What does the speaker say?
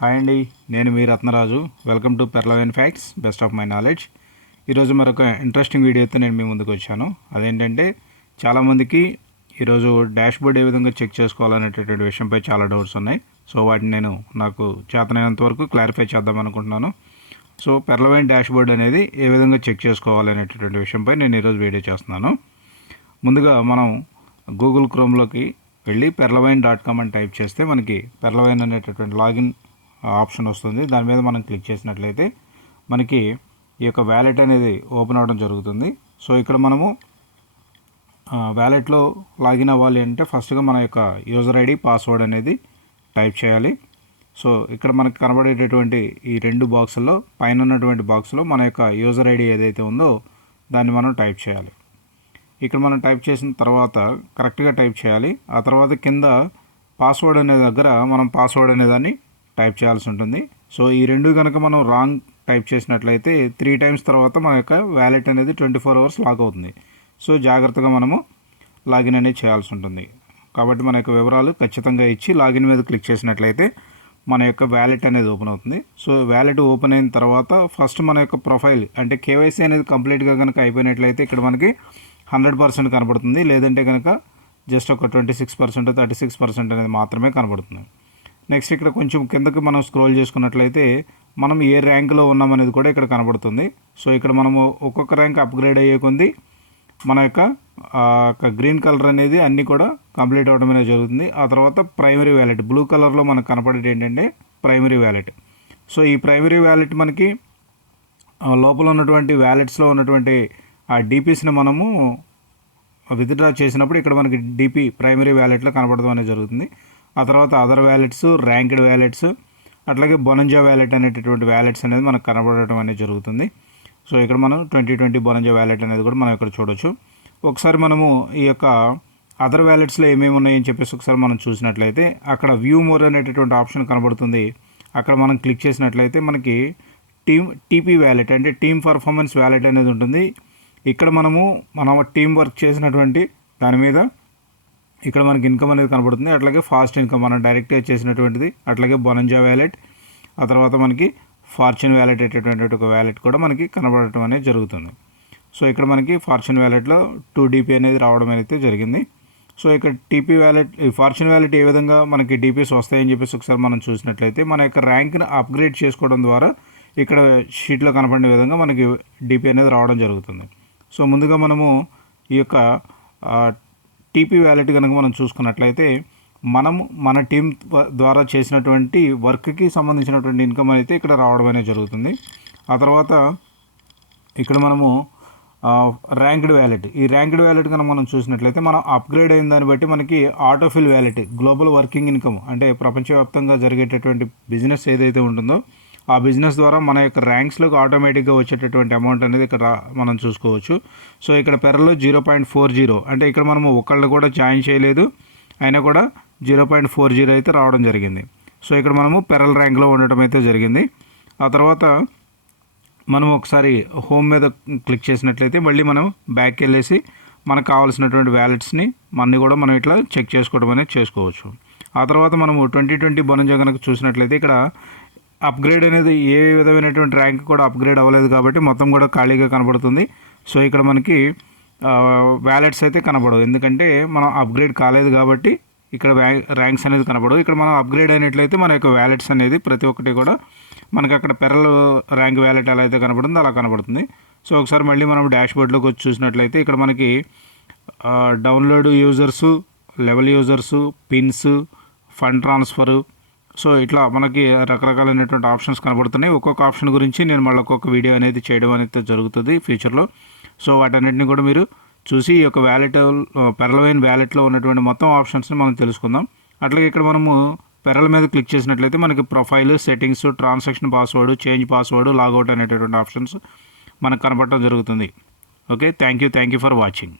Hi అండి, నేను మీ రత్నరాజు. వెల్కమ్ టు పెర్లవైన్ facts best of my knowledge. ఈరోజు మరొక ఇంట్రెస్టింగ్ వీడియోతో నేను మీ ముందుకు వచ్చాను. అదేంటంటే చాలామందికి ఈరోజు డాష్ బోర్డ్ ఏ విధంగా చెక్ చేసుకోవాలనేటటువంటి విషయంపై చాలా డౌట్స్ ఉన్నాయి. సో వాటిని నేను నాకు చేతనైనంత వరకు క్లారిఫై చేద్దాం అనుకుంటున్నాను. సో పెర్లవైన్ డాష్ బోర్డ్ అనేది ఏ విధంగా చెక్ చేసుకోవాలనేటటువంటి విషయంపై నేను ఈరోజు వీడియో చేస్తున్నాను. ముందుగా మనం గూగుల్ క్రోమ్లోకి వెళ్ళి perlawine.com అని టైప్ చేస్తే మనకి పెర్లవైన్ అనేటటువంటి లాగిన్ ఆప్షన్ వస్తుంది. దాని మీద మనం క్లిక్ చేసినట్లయితే మనకి ఈ యొక్క వ్యాలెట్ అనేది ఓపెన్ అవ్వడం జరుగుతుంది. సో ఇక్కడ మనము వ్యాలెట్లో లాగిన్ అవ్వాలి అంటే ఫస్ట్గా మన యొక్క యూజర్ ఐడి పాస్వర్డ్ అనేది టైప్ చేయాలి. సో ఇక్కడ మనకు కనబడేటటువంటి ఈ రెండు బాక్సుల్లో పైన ఉన్నటువంటి బాక్స్లో మన యొక్క యూజర్ ఐడి ఏదైతే ఉందో దాన్ని మనం టైప్ చేయాలి. ఇక్కడ మనం టైప్ చేసిన తర్వాత కరెక్ట్గా టైప్ చేయాలి. ఆ తర్వాత కింద పాస్వర్డ్ అనే దగ్గర మనం పాస్వర్డ్ అనేదాన్ని టైప్ చేయాల్సి ఉంటుంది. సో ఈ రెండు కనుక మనం రాంగ్ టైప్ చేసినట్లయితే 3 times తర్వాత మన యొక్క వ్యాలెట్ అనేది 24 hours లాక్ అవుతుంది. సో జాగ్రత్తగా మనము లాగిన్ అనేది చేయాల్సి ఉంటుంది. కాబట్టి మన యొక్క వివరాలు ఖచ్చితంగా ఇచ్చి లాగిన్ మీద క్లిక్ చేసినట్లయితే మన యొక్క వ్యాలెట్ అనేది ఓపెన్ అవుతుంది. సో వ్యాలెట్ ఓపెన్ అయిన తర్వాత ఫస్ట్ మన యొక్క ప్రొఫైల్ అంటే కేవైసీ అనేది కంప్లీట్గా కనుక అయిపోయినట్లయితే ఇక్కడ మనకి 100% కనబడుతుంది. లేదంటే కనుక జస్ట్ ఒక 26% 36% అనేది మాత్రమే కనబడుతుంది. నెక్స్ట్ ఇక్కడ కొంచెం కిందకి మనం స్క్రోల్ చేసుకున్నట్లయితే మనం ఏ ర్యాంక్లో ఉన్నామనేది కూడా ఇక్కడ కనబడుతుంది. సో ఇక్కడ మనము ఒక్కొక్క ర్యాంక్ అప్గ్రేడ్ అయ్యే కొద్దీ మన యొక్క గ్రీన్ కలర్ అనేది అన్నీ కూడా కంప్లీట్ అవ్వడం అనేది జరుగుతుంది. ఆ తర్వాత ప్రైమరీ వ్యాలెట్ బ్లూ కలర్లో మనకు కనపడేది ఏంటంటే ప్రైమరీ వ్యాలెట్. సో ఈ ప్రైమరీ వ్యాలెట్ మనకి లోపల ఉన్నటువంటి వ్యాలెట్స్లో ఉన్నటువంటి ఆ డీపీస్ని మనము విత్డ్రా చేసినప్పుడు ఇక్కడ మనకి డీపీ ప్రైమరీ వ్యాలెట్లో కనపడడం అనేది జరుగుతుంది. ఆ తర్వాత అదర్ వ్యాలెట్స్, ర్యాంక్డ్ వ్యాలెట్స్, అట్లాగే బొనంజా వ్యాలెట్ అనేటటువంటి వ్యాలెట్స్ అనేది మనకు కనబడటం అనేది జరుగుతుంది. సో ఇక్కడ మనం 2020 బొనంజా వ్యాలెట్ అనేది కూడా మనం ఇక్కడ చూడొచ్చు. ఒకసారి మనము ఈ యొక్క అదర్ వ్యాలెట్స్లో ఏమేమి ఉన్నాయని చెప్పేసి ఒకసారి మనం చూసినట్లయితే అక్కడ వ్యూ మోర్ అనేటటువంటి ఆప్షన్ కనబడుతుంది. అక్కడ మనం క్లిక్ చేసినట్లయితే మనకి టీపీ వ్యాలెట్ అంటే టీమ్ పర్ఫార్మెన్స్ వ్యాలెట్ అనేది ఉంటుంది. ఇక్కడ మనం టీం వర్క్ చేసినటువంటి దాని మీద ఇక్కడ మనకి ఇన్కమ్ అనేది కనబడుతుంది. అట్లాగే ఫాస్ట్ ఇన్కమ్ మనం డైరెక్ట్గా చేసినటువంటిది, అట్లాగే బొనంజా వ్యాలెట్, ఆ తర్వాత మనకి ఫార్చ్యూన్ వ్యాలెట్ అనేటటువంటి ఒక వ్యాలెట్ కూడా మనకి కనబడటం అనేది జరుగుతుంది. సో ఇక్కడ మనకి ఫార్చ్యూన్ వ్యాలెట్లో 2 DP అనేది రావడం అయితే జరిగింది. సో ఇక్కడ టీపీ వ్యాలెట్ ఫార్చ్యూన్ వ్యాలెట్ ఏ విధంగా మనకి డీపీస్ వస్తాయని చెప్పేసి ఒకసారి మనం చూసినట్లయితే మన యొక్క ర్యాంక్ని అప్గ్రేడ్ చేసుకోవడం ద్వారా ఇక్కడ షీట్లో కనపడే విధంగా మనకి డీపీ అనేది రావడం జరుగుతుంది. సో ముందుగా మనము ఈ యొక్క టీపీ వ్యాలెట్ కనుక మనం చూసుకున్నట్లయితే మనము మన టీం ద్వారా చేసినటువంటి వర్క్కి సంబంధించినటువంటి ఇన్కమ్ అయితే ఇక్కడ రావడం అనేది జరుగుతుంది. ఆ తర్వాత ఇక్కడ మనము ర్యాంక్డ్ వ్యాలెట్, ఈ ర్యాంక్డ్ వ్యాలెట్ కనుక మనం చూసినట్లయితే మనం అప్గ్రేడ్ అయిన దాన్ని బట్టి మనకి autofill wallet global working income అంటే ప్రపంచవ్యాప్తంగా జరిగేటటువంటి బిజినెస్ ఏదైతే ఉంటుందో ఆ బిజినెస్ ద్వారా మన యొక్క ర్యాంక్స్లోకి ఆటోమేటిక్గా వచ్చేటటువంటి అమౌంట్ అనేది ఇక్కడ మనం చూసుకోవచ్చు. సో ఇక్కడ పెరలో 0.40 అంటే ఇక్కడ మనము ఒకళ్ళు కూడా జాయిన్ చేయలేదు, అయినా కూడా 0.40 అయితే రావడం జరిగింది. సో ఇక్కడ మనము పెరల్ ర్యాంక్లో ఉండటం అయితే జరిగింది. ఆ తర్వాత మనం ఒకసారి హోమ్ మీద క్లిక్ చేసినట్లయితే మళ్ళీ మనం బ్యాక్కి వెళ్ళేసి మనకు కావాల్సినటువంటి వ్యాలెట్స్ని అన్నీ కూడా మనం ఇట్లా చెక్ చేసుకోవడం అనేది చేసుకోవచ్చు. ఆ తర్వాత మనము 2020 బొనంజా కనుక చూసినట్లయితే ఇక్కడ అప్గ్రేడ్ అనేది ఏ విధమైనటువంటి ర్యాంక్ కూడా అప్గ్రేడ్ అవ్వలేదు కాబట్టి మొత్తం కూడా ఖాళీగా కనబడుతుంది. సో ఇక్కడ మనకి వ్యాలెట్స్ అయితే కనబడవు, ఎందుకంటే మనం అప్గ్రేడ్ కాలేదు కాబట్టి ఇక్కడ ర్యాంక్స్ అనేది కనబడవు. ఇక్కడ మనం అప్గ్రేడ్ అయినట్లయితే మన యొక్క వ్యాలెట్స్ అనేది ప్రతి ఒక్కటి కూడా మనకి అక్కడ పెరల్ ర్యాంక్ వ్యాలెట్ ఎలా అయితే కనబడుతుందో అలా కనబడుతుంది. సో ఒకసారి మళ్ళీ మనం డాష్ బోర్డ్లోకి వచ్చి చూసినట్లయితే ఇక్కడ మనకి download users, level users, pins, fund transfer, so ఇట్లా మనకి రకరకాలైనటువంటి ఆప్షన్స్ కనబడుతున్నాయి. ఒక్కొక్క ఆప్షన్ గురించి నేను మళ్ళీ ఒక్కొక్క వీడియో అనేది చేయడం అనేది జరుగుతుంది ఫ్యూచర్లో. సో వాటన్నిటిని కూడా మీరు చూసి ఈ యొక్క వ్యాలెట్ పెర్లవైన్ వ్యాలెట్లో ఉన్నటువంటి మొత్తం ఆప్షన్స్ని మనం తెలుసుకుందాం. అట్లాగే ఇక్కడ మనము పెరల్ మీద క్లిక్ చేసినట్లయితే మనకి profile, settings, transaction password, change password, logout అనేటటువంటి ఆప్షన్స్ మనకు కనబడటం జరుగుతుంది. Okay, thank you for watching.